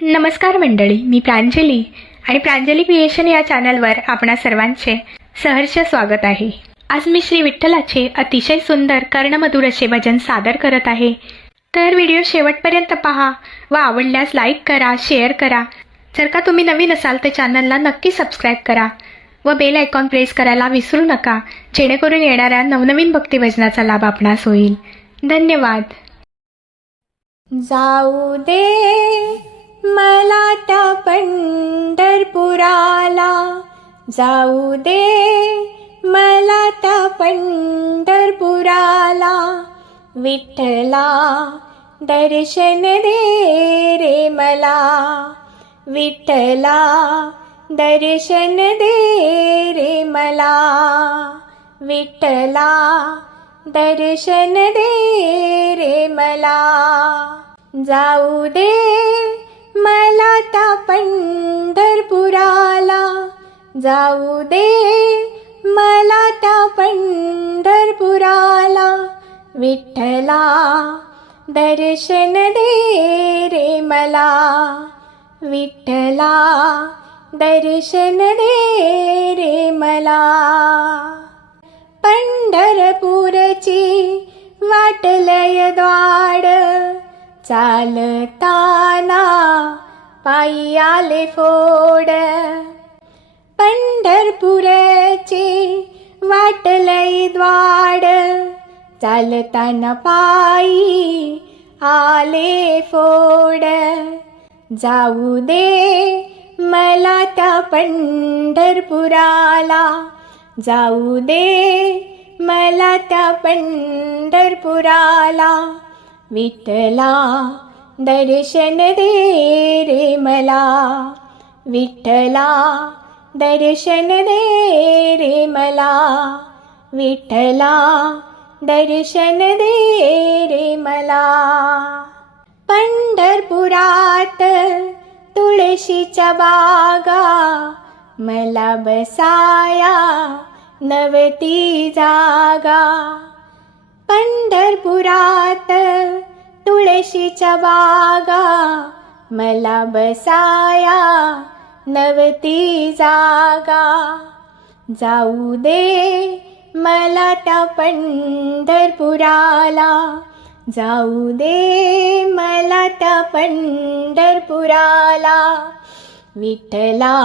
नमस्कार मंडळी, मी प्रांजली आणि प्रांजली क्रिएशन या चॅनलवर आपणा सर्वांचे सहर्ष स्वागत आहे. आज मी श्री विठ्ठलाचे अतिशय सुंदर कर्णमधुर असे भजन सादर करत आहे. तर व्हिडिओ शेवटपर्यंत पहा व आवडल्यास लाईक करा, शेअर करा. जर का तुम्ही नवीन असाल तर चॅनलला नक्की सबस्क्राईब करा व बेल आयकॉन प्रेस करायला विसरू नका, जेणेकरून येणाऱ्या नवनवीन भक्तिभजनाचा लाभ आपणास होईल. धन्यवाद. जाऊ दे मला त्या पंढरपुराला, जाऊ दे मला त्या पंढरपुराला. विठ्ठला दर्शन दे रे मला, विठ्ठला दर्शन दे रे मला, विठ्ठला दर्शन दे रे मला. जाऊ दे मला त्या पंढरपुराला, जाऊ दे मला त्या पंढरपुराला. विठ्ठला दर्शन दे रे मला, विठ्ठला दर्शन दे रे मला. पंढरपूरची वाटलय द्वाड, चालताना पायी आले फोड. पंढरपूरची वाटलय द्वाड, चालताना पायी आले फोड. जाऊ दे मला त्या पंढरपुराला, जाऊ दे मला त्या पंढरपुराला. विठ्ठला दर्शन दे रे मला, विठ्ठला दर्शन दे रे मला, विठ्ठला दर्शन दे रे मला. पंढरपुरात तुळशीच्या बागा, मला बसाया नवती जागा. पंढरपुरात तुळशीच्या बागा, मला बसाया नवती जागा. जाऊ दे मला त्या पंढरपुराला, जाऊ दे मला त्या पंढरपुराला. विठ्ठला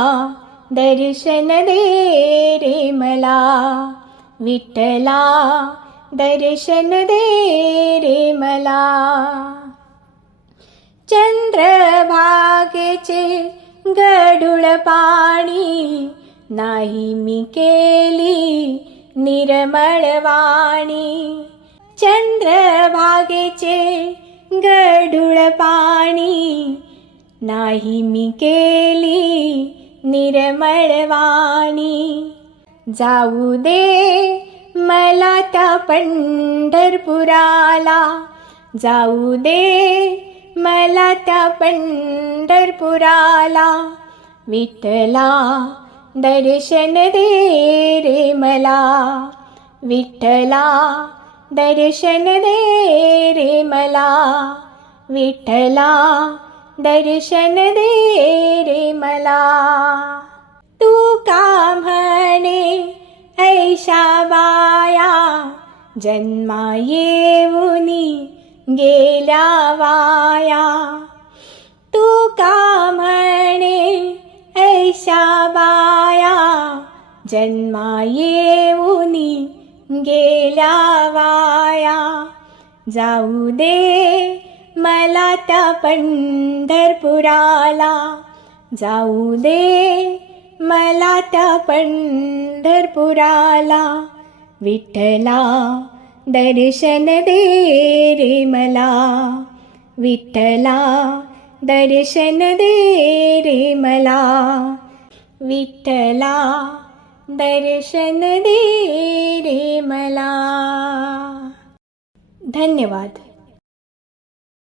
दर्शन दे रे मला, विठ्ठला दर्शन दे रे मला. चंद्रभागेचे गढूळ पाणी, नाही मी केली निर्मळ वाणी. चंद्रभागेचे गढूळ पाणी, नाही मी केली निर्मळ वाणी. जाऊ दे मला त्या पंढरपुराला, जाऊ दे मला त्या पंढरपुराला. विठ्ठला दर्शन दे रे मला, विठ्ठला दर्शन दे रे मला, विठ्ठला दर्शन दे रे मला. तू का म्हणे ऐशा बाया, जन्मा येऊनी गेल्या वाया. तू का म्हणे ऐशा बाया, जन्मा येऊनी गेल्या वाया. जाऊ दे मला त्या पंढरपुराला, जाऊ दे मला त्या पंढरपुराला. विठ्ठला दर्शन दे रे मला, विठ्ठला दर्शन दे रे मला, विठ्ठला दर्शन दे रे मला. धन्यवाद.